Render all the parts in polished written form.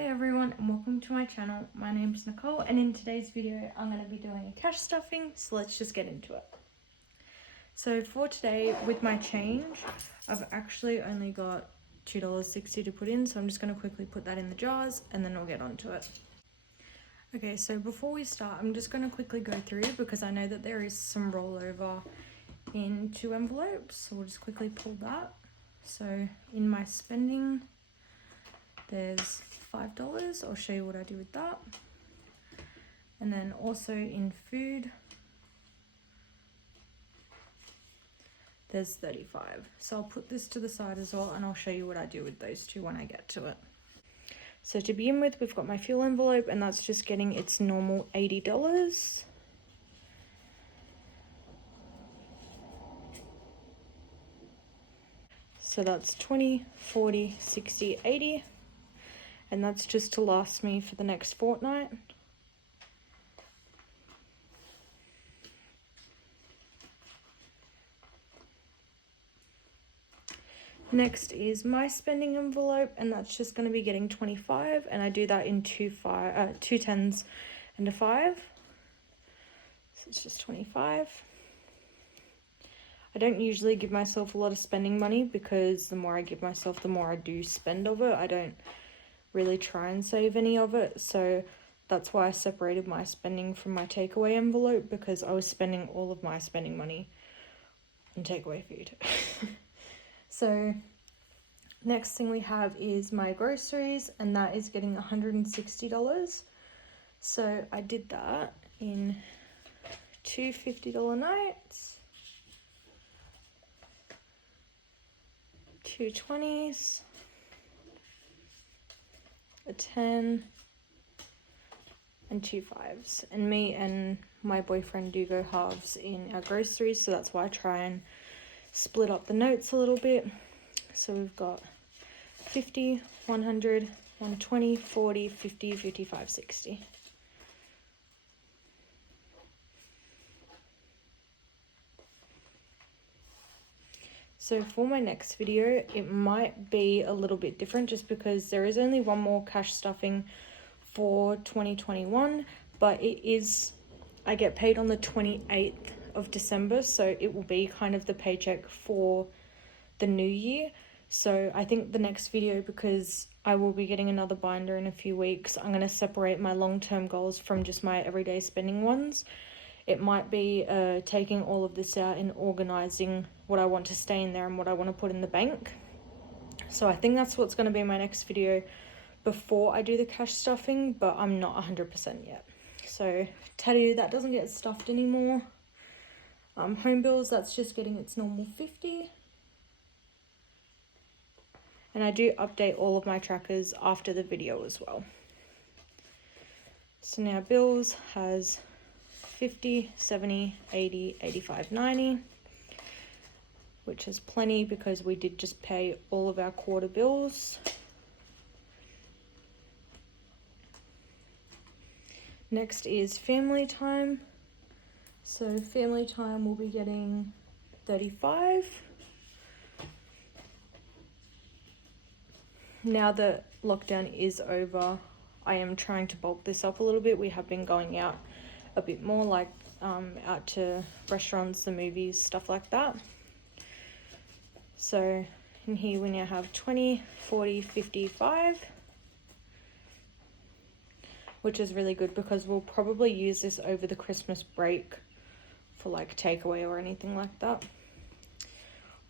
Hi everyone and welcome to my channel. My name's Nicole and in today's video I'm going to be doing a cash stuffing, so let's just get into it. So for today with my change, I've actually only got $2.60 to put in, so I'm just going to quickly put that in the jars and then we'll get onto it. Okay, so before we start I'm just going to quickly go through because I know that there is some rollover in 2 envelopes, so we'll just quickly pull that. So in my spending there's $5. I'll show you what I do with that. And then also in food, there's 35. So I'll put this to the side as well and I'll show you what I do with those two when I get to it. So to begin with, we've got my fuel envelope and that's just getting its normal $80. So that's 20, 40, 60, 80. And that's just to last me for the next fortnight. Next is my spending envelope and that's just going to be getting 25, and I do that in two 10s and a 5. So it's just 25. I don't usually give myself a lot of spending money because the more I give myself, the more I do spend of it. I don't really try and save any of it, so that's why I separated my spending from my takeaway envelope, because I was spending all of my spending money on takeaway food. So next thing we have is my groceries, and that is getting $160. So I did that in two $50 nights, two 20s, a 10, and two 5s. And me and my boyfriend do go halves in our groceries, so that's why I try and split up the notes a little bit. So we've got 50, 100, 120, 40, 50, 55, 60. So for my next video, it might be a little bit different just because there is only one more cash stuffing for 2021, but I get paid on the 28th of December, so it will be kind of the paycheck for the new year. So I think the next video, because I will be getting another binder in a few weeks, I'm going to separate my long-term goals from just my everyday spending ones. It might be taking all of this out and organizing what I want to stay in there and what I want to put in the bank. So I think that's what's going to be my next video before I do the cash stuffing, but I'm not 100% yet. So tattoo, that doesn't get stuffed anymore. Home bills, that's just getting its normal 50. And I do update all of my trackers after the video as well. So now bills has 50, 70, 80, 85, 90, which is plenty because we did just pay all of our quarter bills. Next is family time. So family time will be getting 35. Now that lockdown is over, I am trying to bulk this up a little bit. We have been going out a bit more, like out to restaurants, the movies, stuff like that. So in here we now have 20, 40, 55, which is really good because we'll probably use this over the Christmas break for like takeaway or anything like that.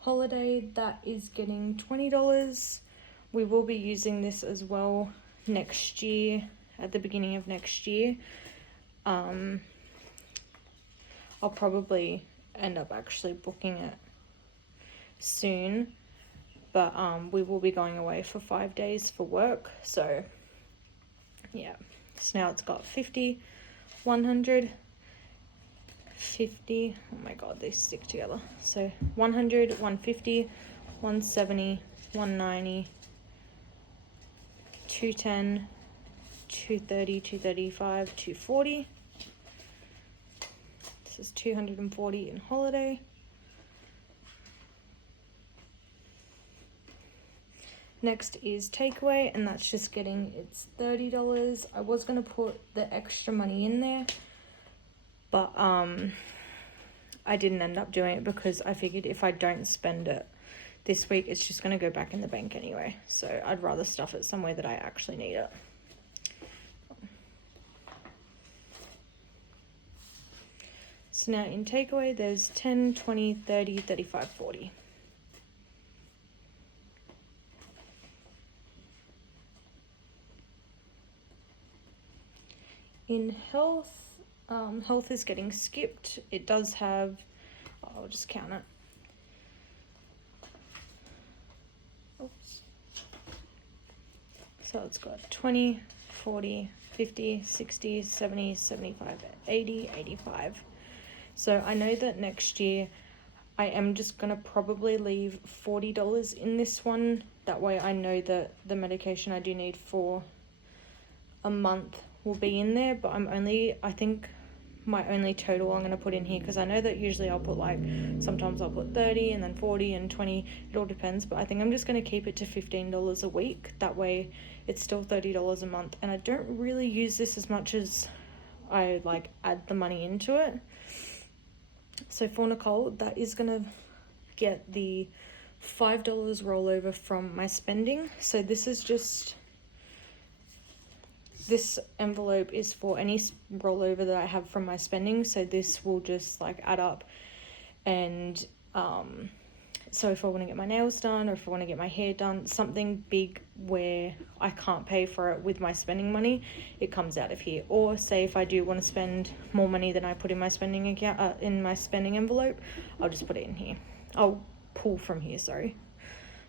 Holiday, that is getting $20. We will be using this as well next year, at the beginning of next year. I'll probably end up actually booking it soon, but we will be going away for 5 days for work. So yeah, so now it's got 50, 100, 50, oh my god, they stick together. So 100, 150, 170, 190, 210, 230, 235, 240. This is 240 in holiday. Next is takeaway, and that's just getting it's $30. I was going to put the extra money in there, but I didn't end up doing it because I figured if I don't spend it this week, it's just going to go back in the bank anyway. So I'd rather stuff it somewhere that I actually need it. So now in takeaway, there's 10, 20, 30, 35, 40. In health, health is getting skipped. It does have, I'll just count it. Oops. So it's got 20, 40, 50, 60, 70, 75, 80, 85. So I know that next year I am just going to probably leave $40 in this one. That way I know that the medication I do need for a month will be in there, but I think my only total I'm going to put in here, because I know that usually I'll put sometimes I'll put 30 and then 40 and 20, it all depends, but I think I'm just going to keep it to $15 a week. That way it's still $30 a month, and I don't really use this as much as I add the money into it. So for Nicole, that is going to get the $5 rollover from my spending. So this envelope is for any rollover that I have from my spending. So this will just add up. And so if I want to get my nails done, or if I want to get my hair done, something big where I can't pay for it with my spending money, it comes out of here. Or say if I do want to spend more money than I put in my spending account, in my spending envelope, I'll just put it in here. I'll pull from here, sorry.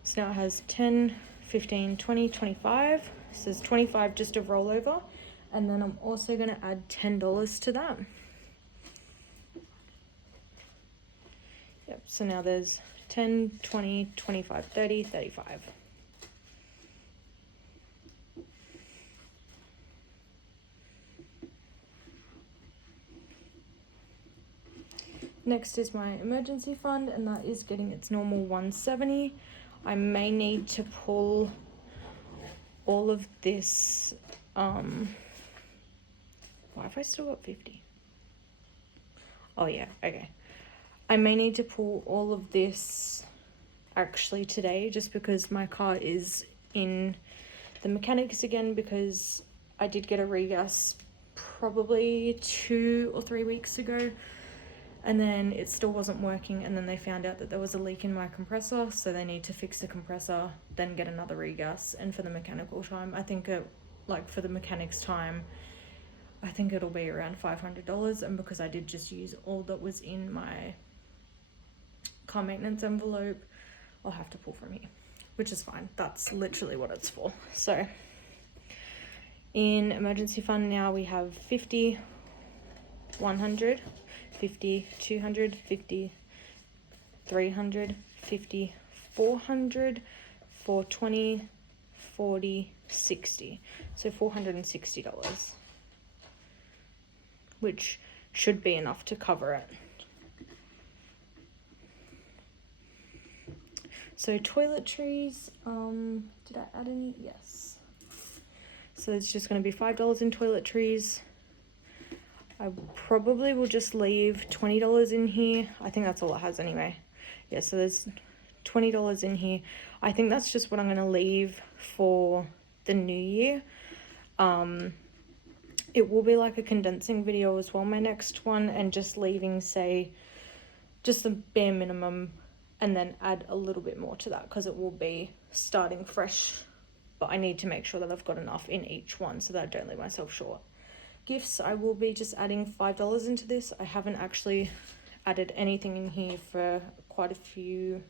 So now it has 10, 15, 20, 25. So there's 25 just a rollover. And then I'm also going to add $10 to that. Yep, so now there's 10, 20, 25, 30, 35. Next is my emergency fund, and that is getting its normal 170. I may need to pull all of this. Why have I still got 50? Oh yeah, okay. I may need to pull all of this actually today, just because my car is in the mechanics again, because I did get a regas probably 2 or 3 weeks ago, and then it still wasn't working, and then they found out that there was a leak in my compressor, so they need to fix the compressor, then get another regas. And for the mechanical time, I think for the mechanics time, I think it'll be around $500, and because I did just use all that was in my car maintenance envelope, I'll have to pull from here, which is fine. That's literally what it's for. So in emergency fund now we have 50, 100, 50, 200, 50, 300, 50, 400, 420, 40, 60. So $460, which should be enough to cover it. So toiletries, did I add any? Yes. So it's just going to be $5 in toiletries. I probably will just leave $20 in here. I think that's all it has anyway. Yeah, so there's $20 in here. I think that's just what I'm going to leave for the new year. It will be like a condensing video as well, my next one, and just leaving, say, just the bare minimum, and then add a little bit more to that, because it will be starting fresh, but I need to make sure that I've got enough in each one so that I don't leave myself short. Gifts, I will be just adding $5 into this. I haven't actually added anything in here for quite a few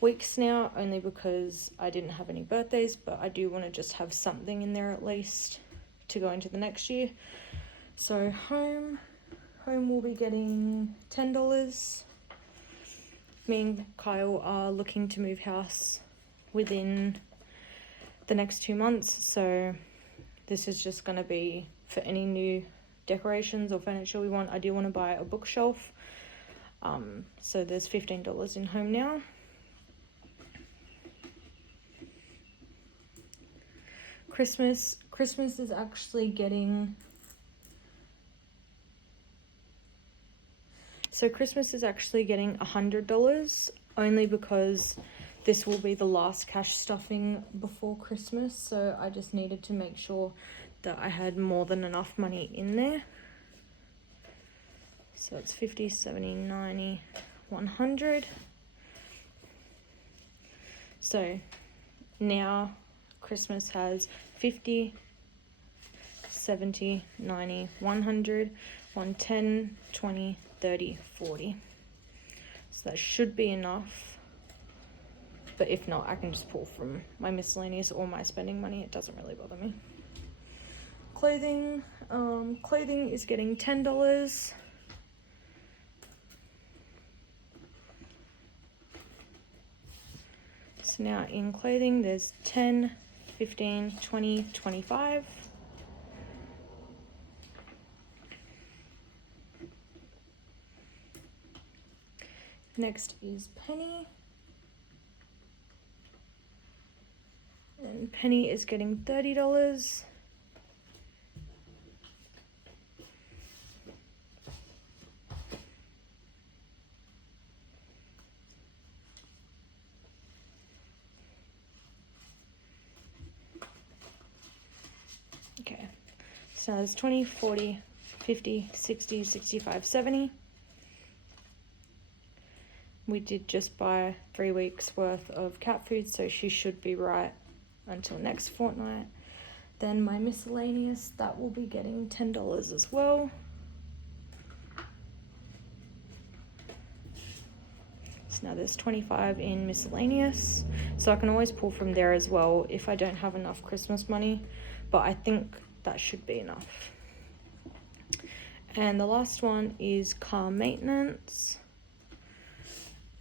weeks now, only because I didn't have any birthdays, but I do want to just have something in there at least to go into the next year. So home will be getting $10. Me and Kyle are looking to move house within the next 2 months, so this is just going to be for any new decorations or furniture we want. I do want to buy a bookshelf, so there's $15 in home now. Christmas is actually getting... So Christmas is actually getting $100 only because this will be the last cash stuffing before Christmas. So I just needed to make sure that I had more than enough money in there. So it's 50, 70, 90, 100. So now Christmas has 50, 70, 90, 100, 110, 20, 30, 40. So that should be enough. But if not, I can just pull from my miscellaneous or my spending money. It doesn't really bother me. Clothing. Clothing is getting $10. So now in clothing, there's 10, 15, 20, 25. Next is Penny. And Penny is getting $30. Okay, so there's 20, 40, 50, 60, 65, 70. We did just buy 3 weeks worth of cat food, so she should be right until next fortnight. Then my miscellaneous, that will be getting $10 as well. So now there's 25 in miscellaneous. So I can always pull from there as well if I don't have enough Christmas money, but I think that should be enough. And the last one is car maintenance,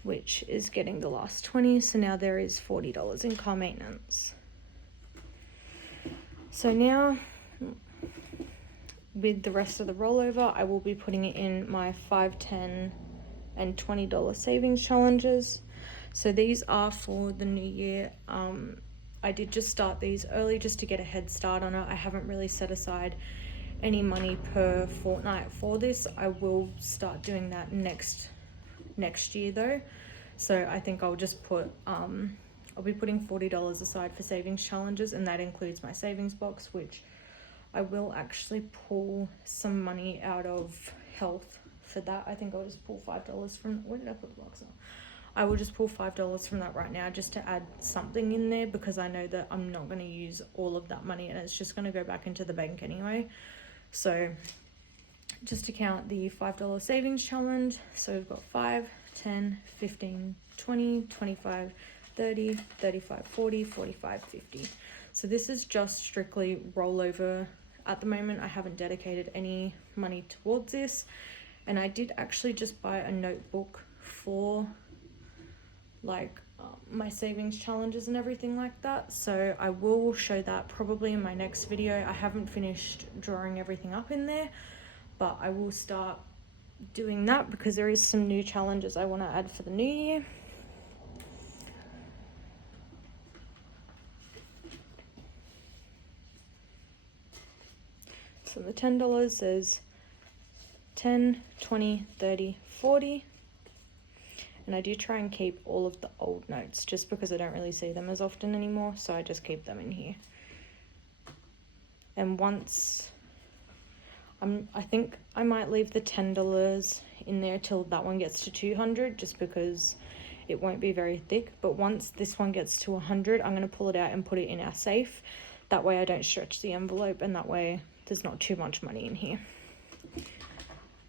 which is getting the last 20. So now there is $40 in car maintenance. So now with the rest of the rollover, I will be putting it in my $5, $10, and $20 savings challenges. So these are for the new year. I did just start these early just to get a head start on it. I haven't really set aside any money per fortnight for this. I will start doing that next year though. So I think I'll just put I'll be putting $40 aside for savings challenges, and that includes my savings box, which I will actually pull some money out of health for that. I think I'll just pull $5 from... Where did I put the box on? I will just pull $5 from that right now just to add something in there, because I know that I'm not going to use all of that money and it's just going to go back into the bank anyway. So just to count the $5 savings challenge. So we've got 5, 10, 15, 20, 25, 30, 35, 40, 45, 50. So this is just strictly rollover. At the moment, I haven't dedicated any money towards this. And I did actually just buy a notebook for like my savings challenges and everything like that. So I will show that probably in my next video. I haven't finished drawing everything up in there, but I will start doing that because there is some new challenges I want to add for the new year. So the $10 says 10, 20, 30, 40. And I do try and keep all of the old notes just because I don't really see them as often anymore. So I just keep them in here. And once I think I might leave the $10 in there till that one gets to 200, just because it won't be very thick. But once this one gets to 100, I'm going to pull it out and put it in our safe. That way I don't stretch the envelope, and that way there's not too much money in here.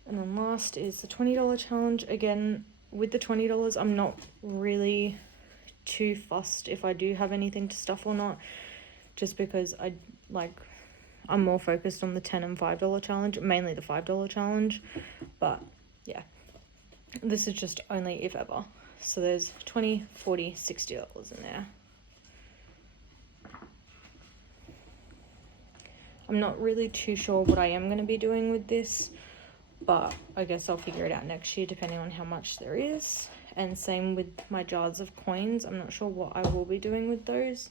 And then last is the $20 challenge. Again, with the $20, I'm not really too fussed if I do have anything to stuff or not, just because I'm more focused on the $10 and $5 challenge, mainly the $5 challenge. But yeah, this is just only if ever. So there's $20, $40, $60 in there. I'm not really too sure what I am going to be doing with this, but I guess I'll figure it out next year depending on how much there is. And same with my jars of coins. I'm not sure what I will be doing with those.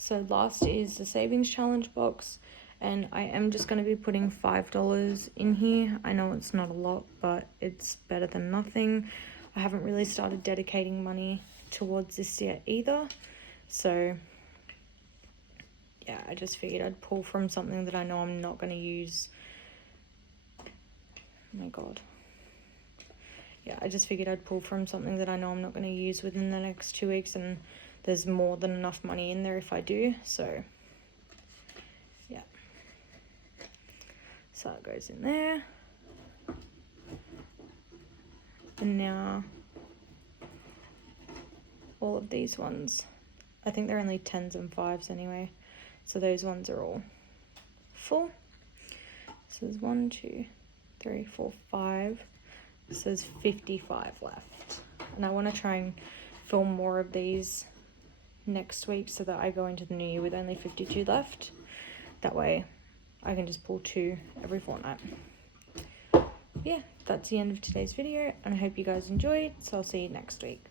So last is the savings challenge box, and I am just going to be putting $5 in here. I know it's not a lot, but it's better than nothing. I haven't really started dedicating money towards this yet either, so yeah, I just figured I'd pull from something that I know I'm not going to use. Oh my god. Yeah, I just figured I'd pull from something that I know I'm not going to use within the next 2 weeks, and there's more than enough money in there if I do, so yeah. So it goes in there. And now all of these ones, I think they're only 10s and 5s anyway, so those ones are all full. So there's 1, 2, 3, 4, 5. So there's 55 left, and I want to try and film more of these next week so that I go into the new year with only 52 left. That way I can just pull 2 every fortnight. Yeah, that's the end of today's video, and I hope you guys enjoyed, so I'll see you next week.